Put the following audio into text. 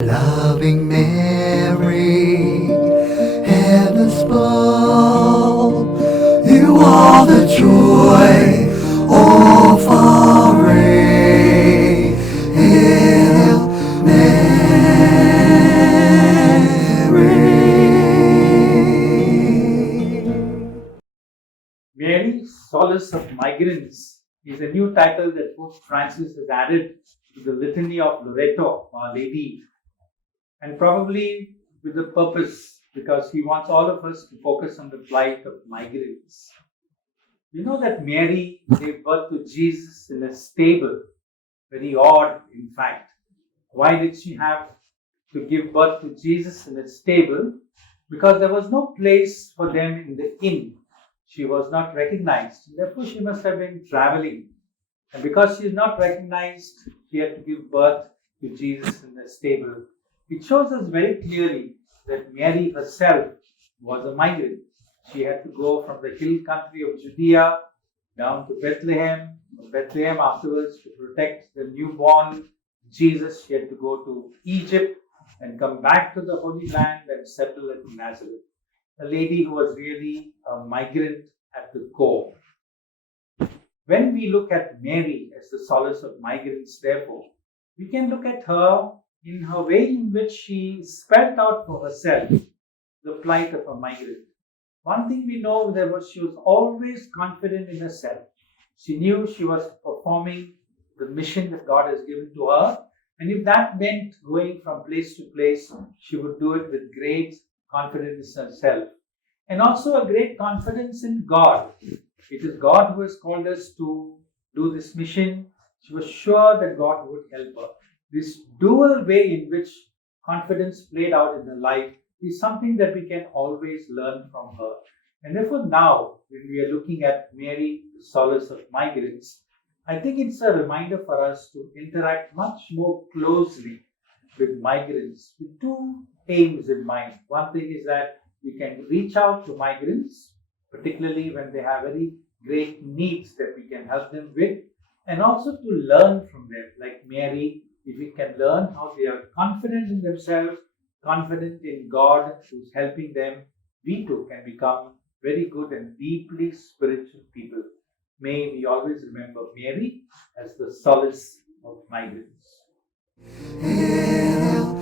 Loving Mary, heaven's ball, you are the joy of our reign. Hail Mary. Mary, Solace of Migrants is a new title that Pope Francis has added to the Litany of Loreto, Our Lady, and probably with the purpose because he wants all of us to focus on the plight of migrants. You know that Mary gave birth to Jesus in a stable, very odd, in fact. Why did she have to give birth to Jesus in a stable? Because there was no place for them in the inn. She was not recognized. Therefore, she must have been traveling. And because she is not recognized, she had to give birth to Jesus in a stable. It shows us very clearly that Mary herself was a migrant. She had to go from the hill country of Judea down to Bethlehem. From Bethlehem afterwards to protect the newborn Jesus. She had to go to Egypt and come back to the Holy Land and settle at Nazareth. A lady who was really a migrant at the core. When we look at Mary as the solace of migrants, therefore, we can look at her in her way in which she spelled out for herself the plight of a migrant. One thing we know there was she was always confident in herself. She knew she was performing the mission that God has given to her, and if that meant going from place to place, she would do it with great confidence in herself, and also a great confidence in God. It is God who has called us to do this mission. She was sure that God would help her. This dual way in which confidence played out in her life is something that we can always learn from her. And therefore, now, when we are looking at Mary, the solace of migrants, I think it's a reminder for us to interact much more closely with migrants with two aims in mind. One thing is that we can reach out to migrants, particularly when they have very great needs that we can help them with, and also to learn from them. Like Mary, if we can learn how they are confident in themselves, confident in God who's helping them, we too can become very good and deeply spiritual people. May we always remember Mary as the solace of migrants. Hail